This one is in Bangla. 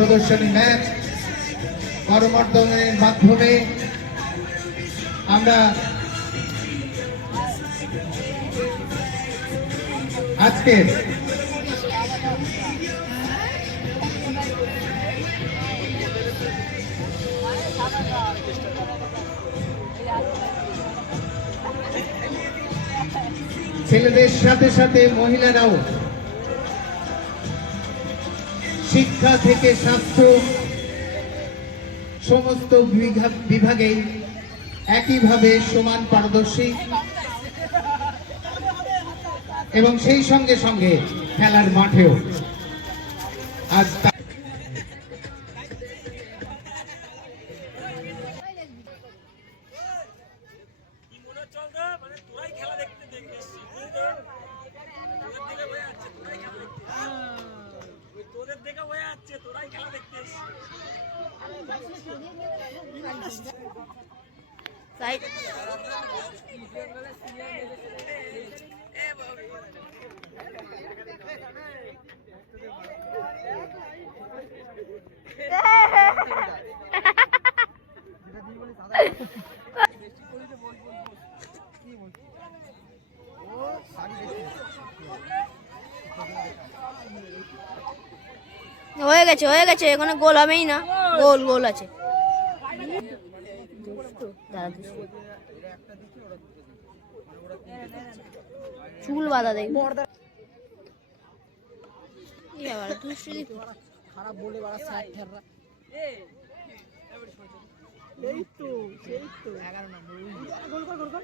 প্রদর্শনী ম্যাচ করমর্দনের মাধ্যমে আমরা আজকের ছেলেদের সাথে সাথে মহিলারাও শিক্ষা থেকে স্বাস্থ্য সমস্ত বিভাগে একইভাবে সমান পারদর্শী এবং সেই সঙ্গে সঙ্গে খেলার মাঠেও আজ হয়ে গেছে এখানে গোল হবেই না, গোল আছে। চুল বাঁধা দেখ খারাপ বলে এই তো 11 নম্বর গোল কর